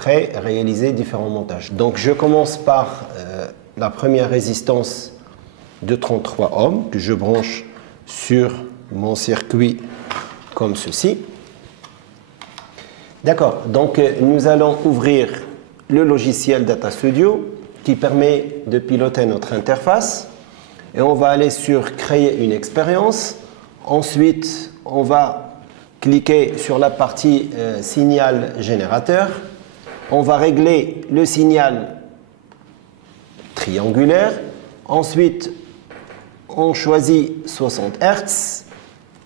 après réaliser différents montages. Donc je commence par la première résistance de 33 ohms que je branche sur mon circuit comme ceci. D'accord, donc nous allons ouvrir le logiciel Data Studio qui permet de piloter notre interface et on va aller sur créer une expérience. Ensuite, on va cliquer sur la partie signal générateur. On va régler le signal triangulaire. Ensuite, on choisit 60 Hz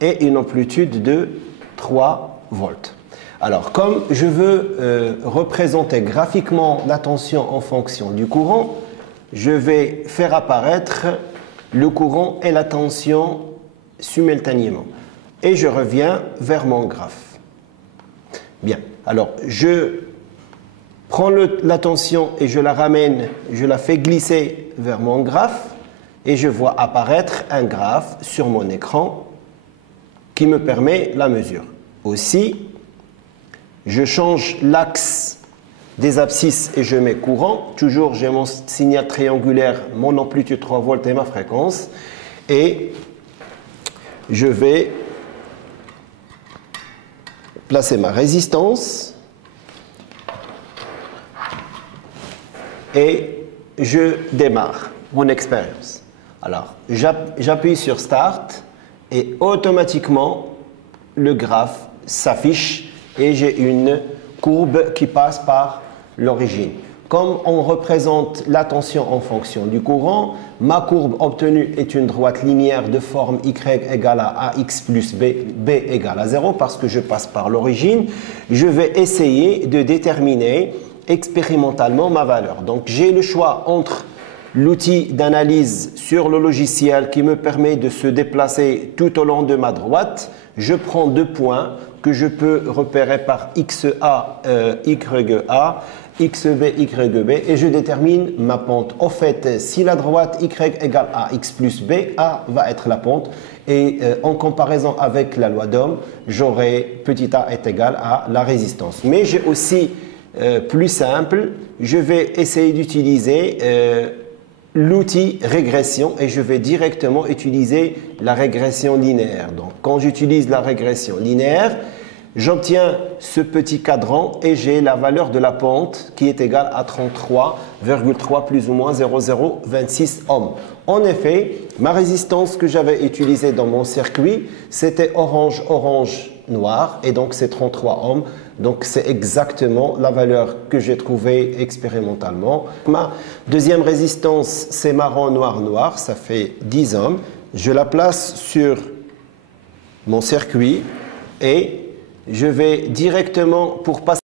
et une amplitude de 3 volts. Alors, comme je veux représenter graphiquement la tension en fonction du courant, je vais faire apparaître le courant et la tension simultanément. Et je reviens vers mon graphe. Bien, alors je prends la tension et je la ramène, je la fais glisser vers mon graphe et je vois apparaître un graphe sur mon écran qui me permet la mesure. Aussi, je change l'axe des abscisses et je mets courant. Toujours, j'ai mon signal triangulaire, mon amplitude 3 volts et ma fréquence. Et je vais placer ma résistance. Et je démarre mon expérience. Alors, j'appuie sur Start et automatiquement, le graphe s'affiche et j'ai une courbe qui passe par l'origine. Comme on représente la tension en fonction du courant, ma courbe obtenue est une droite linéaire de forme y égale à ax plus b, b égale à 0 parce que je passe par l'origine. Je vais essayer de déterminer expérimentalement ma valeur. Donc j'ai le choix entre l'outil d'analyse sur le logiciel qui me permet de se déplacer tout au long de ma droite. Je prends 2 points que je peux repérer par XA, YA, XB, YB et je détermine ma pente. Au fait, si la droite Y égale à X plus B, A va être la pente et en comparaison avec la loi d'Ohm, j'aurai petit a est égal à la résistance. Mais j'ai aussi plus simple, je vais essayer d'utiliser l'outil régression et je vais directement utiliser la régression linéaire. Donc, quand j'utilise la régression linéaire, j'obtiens ce petit cadran et j'ai la valeur de la pente qui est égale à 33,3 plus ou moins 0,026 ohms. En effet, ma résistance que j'avais utilisée dans mon circuit, c'était orange, orange, noir et donc c'est 33 ohms. Donc c'est exactement la valeur que j'ai trouvée expérimentalement. Ma deuxième résistance, c'est marron, noir, noir, ça fait 10 ohms. Je la place sur mon circuit et je vais directement pour passer